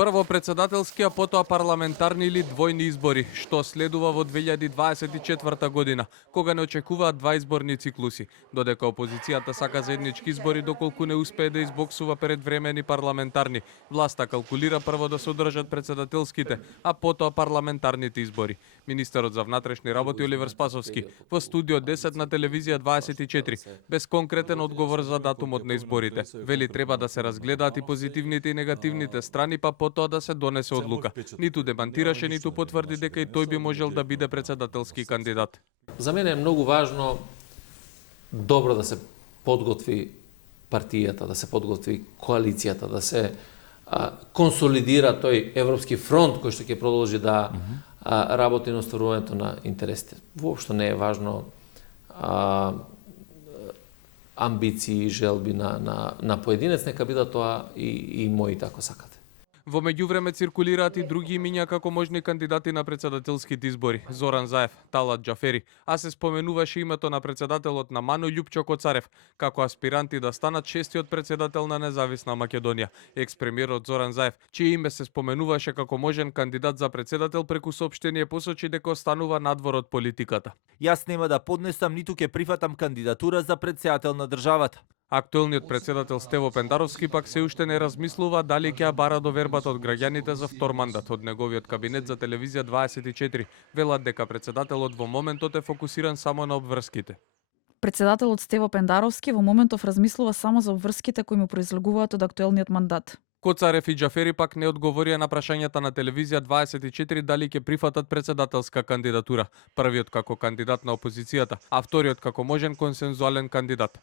Прво председателски, а потоа парламентарни или двојни избори, што следува во 2024 година, кога не очекуваат два изборни циклуси, додека опозицијата сака заеднички избори доколку не успее да избоксува предвремени парламентарни. Власта калкулира прво да се одржат председателските, а потоа парламентарните избори. Министерот за внатрешни работи Оливер Спасовски во студио 10 на телевизија 24, без конкретен одговор за датумот на изборите. Вели треба да се разгледаат и позитивните и негативните страни, па потоа да се донесе одлука. Ниту демантираше, ниту потврди дека и тој би можел да биде председателски кандидат. За мене е многу важно добро да се подготви партијата, да се подготви коалицијата, да се консолидира тој европски фронт кој што ќе продолжи да работи на остварувањето на интересите. Воопшто не е важно амбиции и желби на поединец, нека бидат тоа и мои, ако сакате. Во меѓувреме циркулираат и други имиња како можни кандидати на председателските избори. Зоран Заев, Талат Џафери, а се споменуваше името на председателот на МАНО Љупчо Коцарев, како аспиранти да станат шестиот председател на независна Македонија. Екс-премиерот Зоран Заев, чие име се споменуваше како можен кандидат за председател, преку соопштение посочи дека останува надвор од политиката. Јас нема да поднесам ниту ќе прифатам кандидатура за председател на државата. Актуелниот председател Стево Пендаровски пак се уште не размислува дали ќе ја бара довербата од граѓаните за втор мандат. Од неговиот кабинет за телевизија 24 велат дека председателот во моментот е фокусиран само на обврските. Председателот Стево Пендаровски во моментов размислува само за обврските кои му произлегуваат од актуелниот мандат. Коцарев и Џафери пак не одговорија на прашањата на телевизија 24 дали ќе прифатат председателска кандидатура. Првиот како кандидат на опозицијата, а вториот како можен консензуален кандидат.